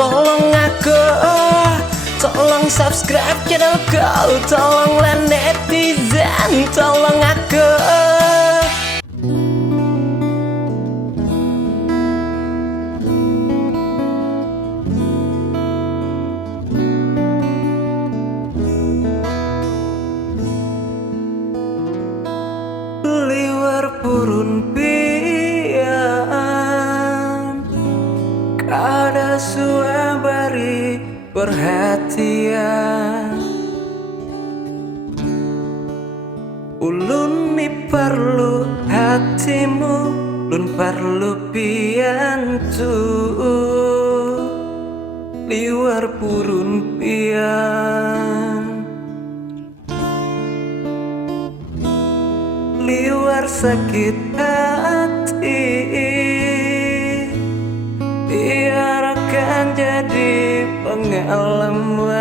tolong aku, tolong subscribe channel kau, tolonglah netizen, tolong aku. Liwar purun pian kada suwe beri perhatian, ulun ni perlu hatimu, ulun perlu piantu. Liwar purun pian, liwar sakit hati, biar akan jadi pengalaman.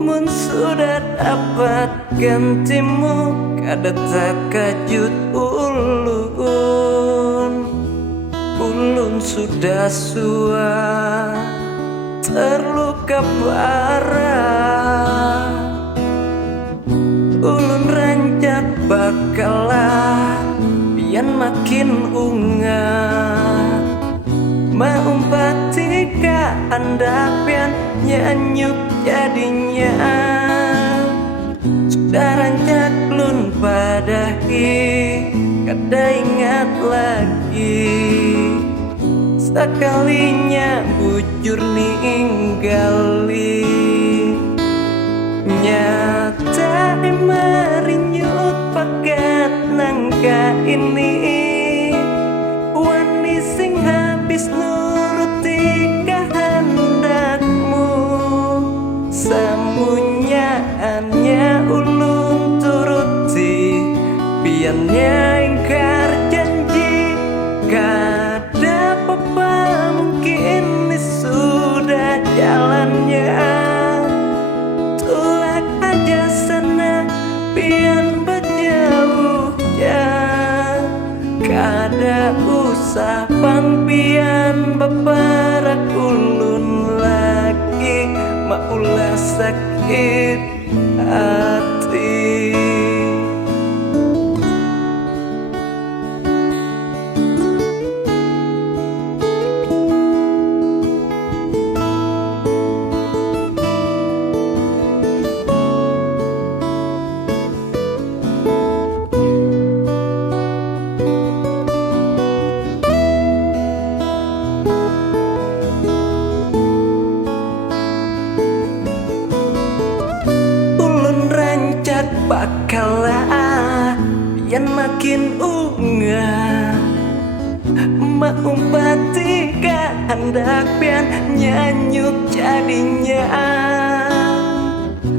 Mun sudah dapat gantimu, kada takajut ulun sudah terluka parah. Ulun rancak bakalah pian makin ungat, maumpati ka anda pian nyanyuk jadinya. Sudah rancak lun padahi, kada ingat lagi. Sekalinya bujur ninggali, nyata merinyut pakat nangka ini. Wani sing habis nuruti kehendakmu, samunyaannya ulun turuti, piannya ingkar janji. Kada apa mungkin ini sudah jalannya. Tulak aja sana pian berjauh jauh, kada usah pian beparak ulun lagi, maulah sakit hati. Bakalah pian makin unga, maumpati kehendak pian nyanyuk jadinya.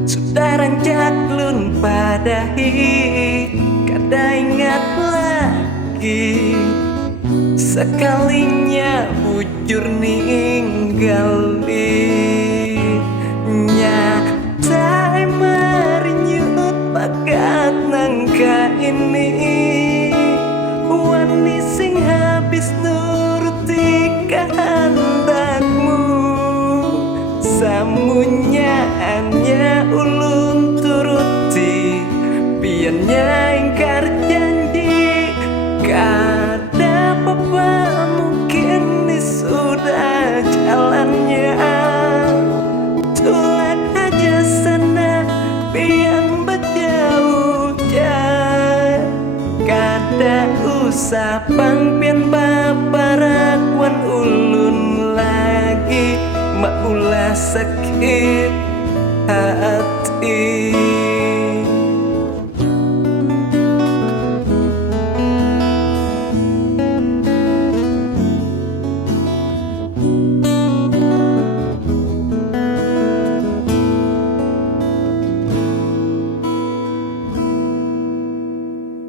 Sudah rancak lun padahi, kada ingat lagi. Sekalinya bujur ninggali, nyata pakat nangka ini. Wani sing habis nuruti kehendakmu, samunyaannya ulun turuti, piannya ingkar janji. Kada apa mungkin ini sudah jalannya. Tulak aja sana pian berjauh jauh, kada usah pian paparakuan ulun lagi, maulah sakit hati.